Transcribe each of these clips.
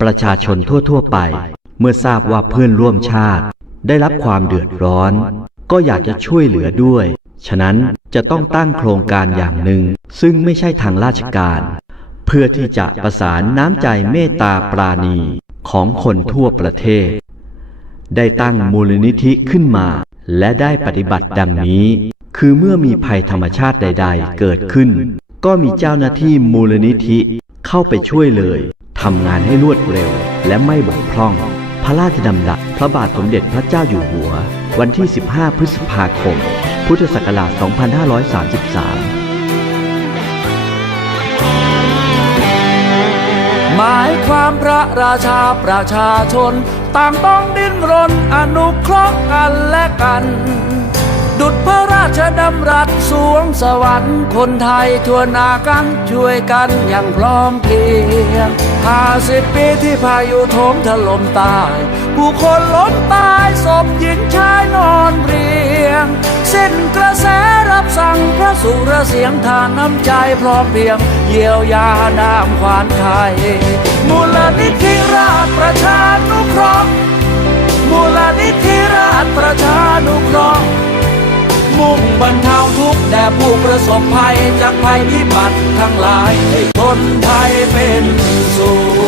ประชาชนทั่ว ๆ ไป เมื่อทราบว่าเพื่อนร่วมชาติ ได้รับความเดือดร้อน ก็อยากจะช่วยเหลือด้วย ฉะนั้นจะต้องตั้งโครงการอย่างหนึ่ง ซึ่งไม่ใช่ทางราชการ เพื่อที่จะประสานน้ำใจเมตตาปราณีของคนทั่วประเทศ ได้ตั้งมูลนิธิขึ้นมา และได้ปฏิบัติดังนี้ คือเมื่อมีภัยธรรมชาติใด ๆ เกิดขึ้น ก็มีเจ้าหน้าที่มูลนิธิเข้าไปช่วยเลย ทำงานให้รวดเร็ว และไม่บกพร่อง พระราชดำรัสพระบาทสมเด็จพระเจ้าอยู่หัว วันที่ 15 พฤษภาคม พุทธศักราช 2533 หมายความพระราชาประชาชน ต่างต้องดิ้นรนอนุเคราะห์กันและกัน ดุจพระราชดำรัสสวงสวรรค์คนไทยทั่วหนากันช่วยกันอย่างพร้อมเพรียงห้าสิบปีที่พายุโถมถล่มตาย ผู้คนล้มตายศพหญิงชายนอนเรียง สิ้นกระแสรับสั่งพระสุรเสียงทานน้ำใจพร้อมเพรียง เยียวยาดามขวานไทย มูลนิธิราชประชานุเคราะห์มูลนิธิราชประชานุเคราะห์ มุ่งบรรเทาทุกข์แด่ผู้ประสบภัยจากภัยพิบัติทั้งหลายให้คนไทยเป็นสุข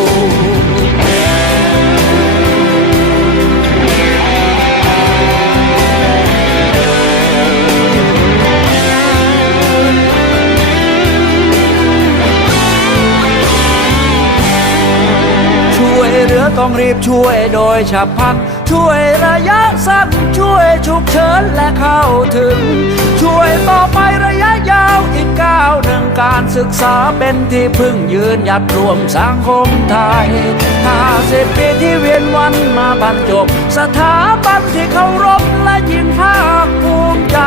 เหลือต้องรีบช่วยโดยฉับพลัน ช่วยระยะสั้นช่วยฉุกเฉินและเข้าถึง ช่วยต่อไประยะยาวอีกก้าวหนึ่งการศึกษาเป็นที่พึ่งยืนหยัดรวมสังคมไทยห้าสิบปีที่เวียนวันมาบรรจบ สถาบันที่เคารพและยิ่งภาคภูมิใจ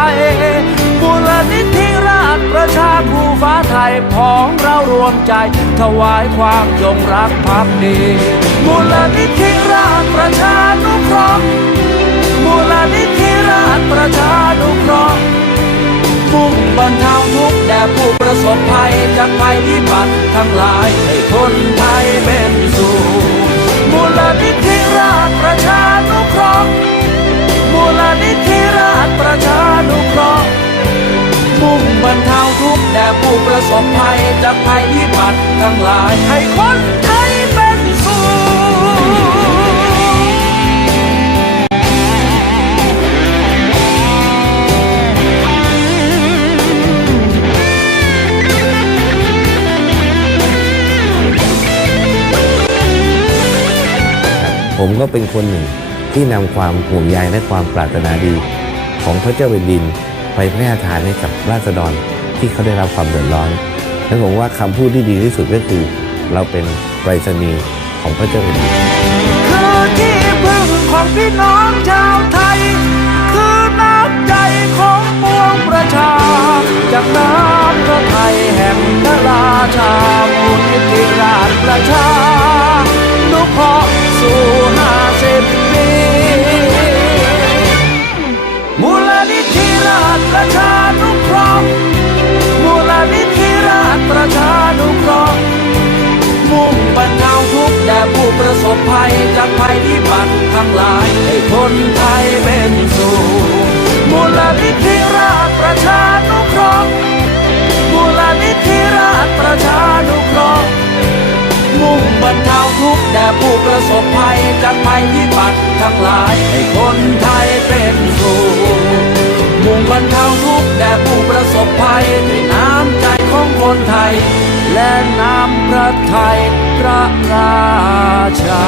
มูลนิธิราชประชาภู ฟ้าไทยพ้องเรารวมใจ ถวายความจงรักภักดี มูลนิธิราชประชานุเคราะห์มูลนิธิราชประชานุเคราะห์มุ่งบรรเทาทุกแด่ผู้ประสบภัยจากภัยพิบัติทั้งหลายให้คนไทยเป็นสุข ผู้ประสบภัยจากภัยพิบัติทั้งหลายให้คนไทยเป็นสุขผมก็เป็นคนหนึ่งที่นำความห่วงใยและความปรารถนาดี ของพระเจ้าแผ่นดิน ไปแพร่ทานให้กับราษฎร ที่เขาได้รับความเดือดร้อนและผมว่าคำพูดที่ดีที่สุดก็คือ เราเป็นไปรษณีย์ของพระเจ้าแผ่นดินคือที่พึ่งของพี่น้องชาวไทย จากภัยพิบัติทั้งหลายให้คนไทยเป็นสุ น้ำพระทัยพระราชา